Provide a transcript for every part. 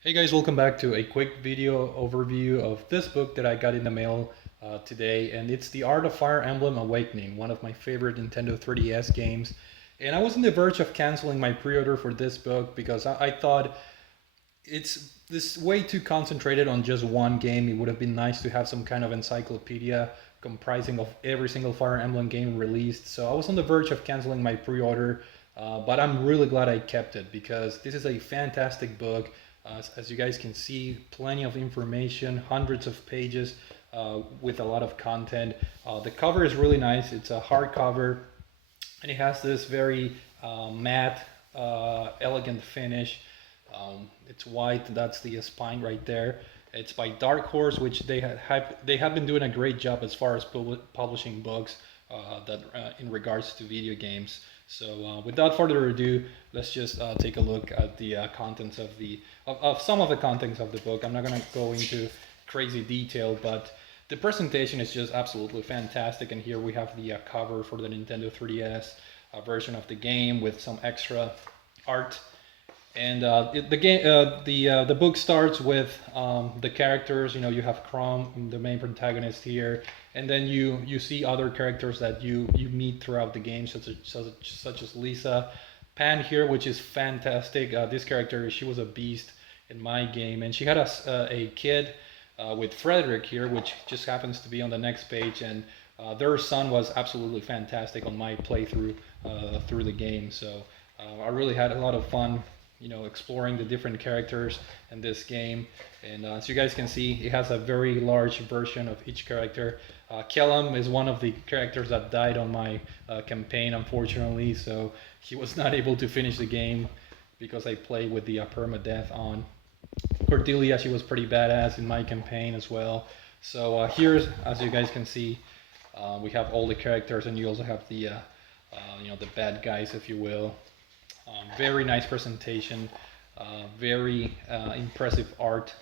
Hey guys, welcome back to a quick video overview of this book that I got in the mail today, and it's The Art of Fire Emblem Awakening, one of my favorite Nintendo 3DS games. And I was on the verge of canceling my pre-order for this book because I thought it's this way too concentrated on just one game. It would have been nice to have some kind of encyclopedia comprising of every single Fire Emblem game released. So I was on the verge of canceling my pre-order, but I'm really glad I kept it because this is a fantastic book. As you guys can see, plenty of information, hundreds of pages with a lot of content. The cover is really nice. It's a hardcover, and it has this very matte, elegant finish. It's white. That's the spine right there. It's by Dark Horse, which they have been doing a great job as far as publishing books that in regards to video games. So without further ado, let's just take a look at the contents of some of the contents of the book. I'm not gonna go into crazy detail, but the presentation is just absolutely fantastic. And here we have the cover for the Nintendo 3DS version of the game with some extra art. And the book starts with the characters. You know, you have Chrome, the main protagonist here, and then you see other characters that you meet throughout the game, such as Lisa, Pan here, which is fantastic. This character, she was a beast in my game, and she had a kid with Frederick here, which just happens to be on the next page, and their son was absolutely fantastic on my playthrough through the game. So I really had a lot of fun, you know, exploring the different characters in this game. And as you guys can see, it has a very large version of each character. Callum is one of the characters that died on my campaign, unfortunately, so he was not able to finish the game because I played with the permadeath on. Cordelia, she was pretty badass in my campaign as well. So here's, as you guys can see, we have all the characters, and you also have the you know, the bad guys, if you will. Very nice presentation, very impressive art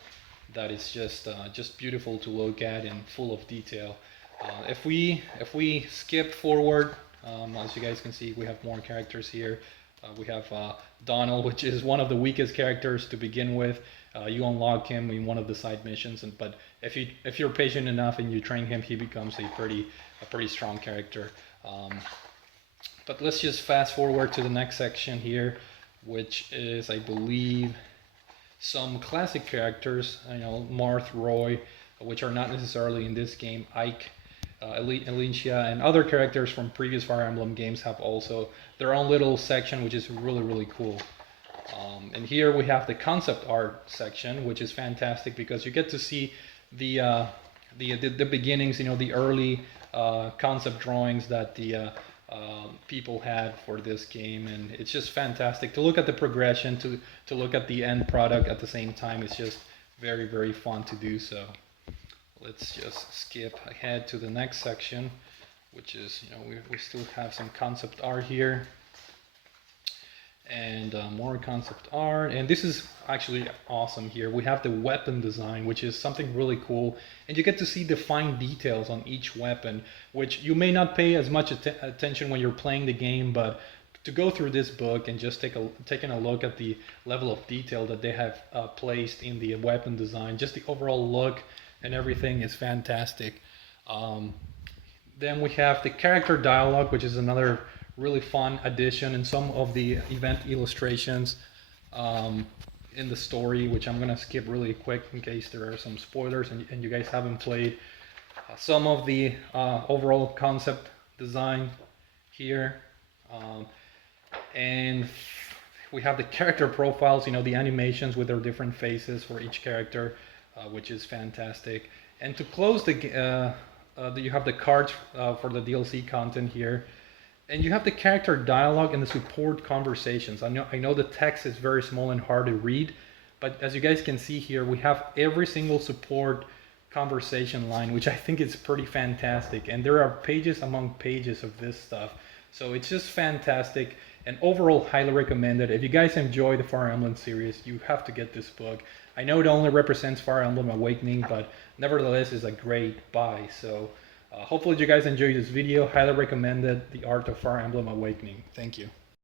that is just beautiful to look at and full of detail. If we skip forward, as you guys can see, we have more characters here. We have Donald, which is one of the weakest characters to begin with. You unlock him in one of the side missions, but if you're patient enough and you train him, he becomes a pretty strong character. But let's just fast forward to the next section here, which is, I believe, some classic characters, you know, Marth, Roy, which are not necessarily in this game, Ike, Alicia, and other characters from previous Fire Emblem games have also their own little section, which is really cool. And here we have the concept art section, which is fantastic because you get to see the beginnings, you know, the early concept drawings that the people had for this game, and it's just fantastic to look at the progression, to look at the end product at the same time. It's just very fun to do so. Let's just skip ahead to the next section, which is, you know, we still have some concept art here, and more concept art. And this is actually awesome. Here we have the weapon design, which is something really cool, and you get to see the fine details on each weapon, which you may not pay as much attention when you're playing the game, but to go through this book and just taking a look at the level of detail that they have placed in the weapon design, just the overall look and everything is fantastic. Then we have the character dialogue, which is another really fun addition, and some of the event illustrations in the story, which I'm gonna skip really quick in case there are some spoilers and you guys haven't played. Some of the overall concept design here, and we have the character profiles, you know, the animations with their different faces for each character, which is fantastic. And to close you have the cards for the DLC content here. And you have the character dialogue and the support conversations. I know the text is very small and hard to read, but as you guys can see here, we have every single support conversation line, which I think is pretty fantastic. And there are pages among pages of this stuff. So it's just fantastic, and overall highly recommended. If you guys enjoy the Fire Emblem series, you have to get this book. I know it only represents Fire Emblem Awakening, but nevertheless is a great buy. So hopefully you guys enjoyed this video. Highly recommended, The Art of Fire Emblem Awakening. Thank you.